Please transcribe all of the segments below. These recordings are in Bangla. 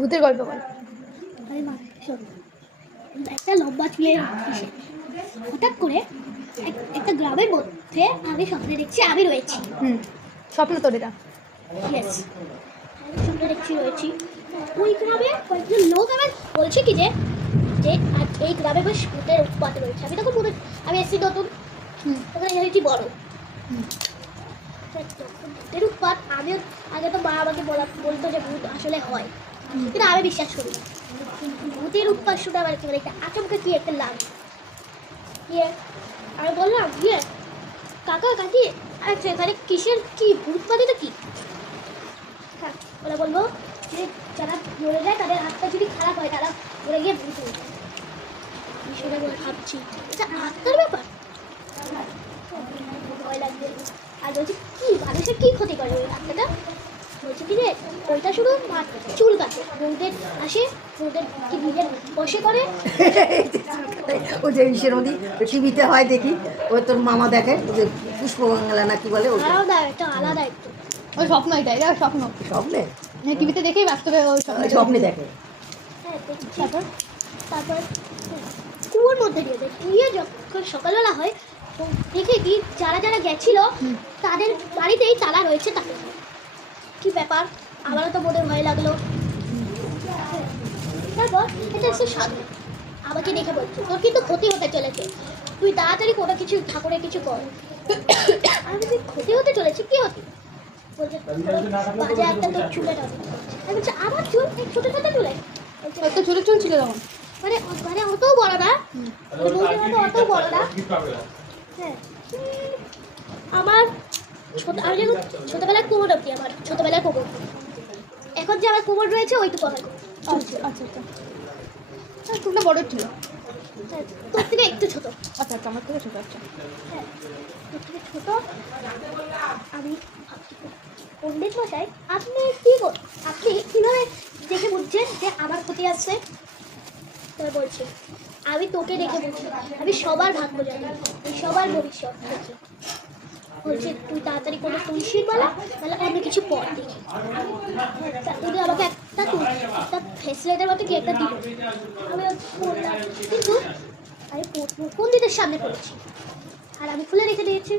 ভূতের গল্প বল। আরে মা শোন, একটা লম্বা চুলের হঠাৎ করে একটা গ্রামের মধ্যে আমি স্বপ্নে দেখছি আমি রয়েছি। স্বপ্ন তোর এটা? ইয়েস, আমি স্বপ্নে দেখছি রয়েছি। ওই গ্রামে কয়েকজন লোক আমার বলছে কি যে যে আজ এই গ্রামে বেশ ভূতের উৎপাত রয়েছে। আমি তখন আমি এসেছি নতুন, ওখানে হয়েছি বড় ভূতের উৎপাত। আমিও আগে তো মা আমাকে বলতো যে ভূত আসলে হয়, কিন্তু আমি বিশ্বাস করি না। ভূতের উৎপাত শুনে আমার একেবারে একটা আচমকা কি একটা লাভ ইয়ে, আমি বললাম ইয়ে কাকা কাকি আচ্ছা এখানে কিসের কি ভূত মানে কি? হ্যাঁ, ওরা বলবো যে যারা মরে যায় তাদের হাতটা যদি খারাপ হয় তারা মরে গিয়ে ভূত হয়ে যায়। আমি সেটা বলে ভাবছি এটা আত্মার ব্যাপার, ভয় লাগবে। আর বলছি কি মানুষের কি ক্ষতি করে ওই আত্মাটা? বলছে কি রে ওইটা শুধু চুল কাটে, বউদের আসে বউদের কি নিজের বসে করে। ওই যে ইসের মধ্যে টিভিতে হয় দেখি, ওই তোর মামা দেখে ওই যে পুষ্পবাংলা না কি বলে, আলাদা একটা আলাদা একটু ওই স্বপ্ন, এটা স্বপ্ন। স্বপ্নে টিভিতে দেখেই বাস্তবে ওই স্বপ্নে দেখে। হ্যাঁ দেখছি। তারপর কুয়োর মধ্যে দিয়ে দেয়, গিয়ে যখন সকালবেলা হয় দেখে কি যারা যারা গেছিল তাদের বাড়িতেই তালা রয়েছে তাকে। কি ব্যাপার, আমারও তো মনে ভয় লাগলো। তারপর এটা এসে সাধু আমাকে দেখে বলছে তোর কিন্তু ক্ষতি হতে চলেছে, তুই তাড়াতাড়ি কোনো কিছু ঠাকুরের কিছু কর। আমি বলছি ক্ষতি হতে চলেছে, কি হতে? বলছে বাজে একটা তোর চুলের আমি বলছি আমার চুল এই ছোটো ছোটো চুলে একটা ছোট চুল ছিল তখন, মানে মানে অতও বড় না, অতও বড় না। হ্যাঁ আমার আমি যখন ছোটোবেলায় কোমর অব্দি, আমার ছোটোবেলায় কোমর, এখন যে আমার কোমর রয়েছে ওইটুকু আমার আচ্ছা আচ্ছা আচ্ছা, চুলটা বড় ছিল, তোর থেকে একটু ছোটো। আচ্ছা আচ্ছা, আমার থেকে ছোট। আচ্ছা হ্যাঁ তোর থেকে ছোটো। আমি ভাবছি পণ্ডিত মশাই আপনি আপনি কীভাবে দেখে বুঝছেন যে আমার ক্ষতি আসছে? তাই বলছি আমি তোকে দেখে বুঝছি, আমি সবার ভাগ্য জানি, আমি সবার ভবিষ্যৎ দেখি। বলছে তুই তাড়াতাড়ি কোনো তুলসীর মালা তাহলে অন্য কিছু পর দেখি। উনি আমাকে একটা ফেসিলিটির মতো কি একটা দিল, আমি পড়লাম, কিন্তু আমি পণ্ডিতের সামনে পড়েছি আর আমি খুলে রেখে দিয়েছি।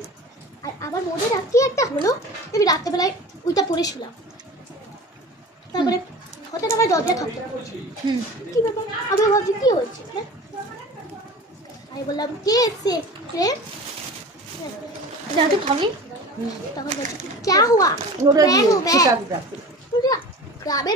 আর আমার মনে না কি একটা হলো, আমি রাত্রেবেলায় ওইটা পরে শুলাম। তারপরে হঠাৎ আমার দরজা থাকতে না বলছি কি ব্যাপার, আমি ভাবছি কি হয়েছে। আমি বললাম কে এসছে রে? থামলি তখন বলছে ক্যা হুয়া? ওটা গ্রামের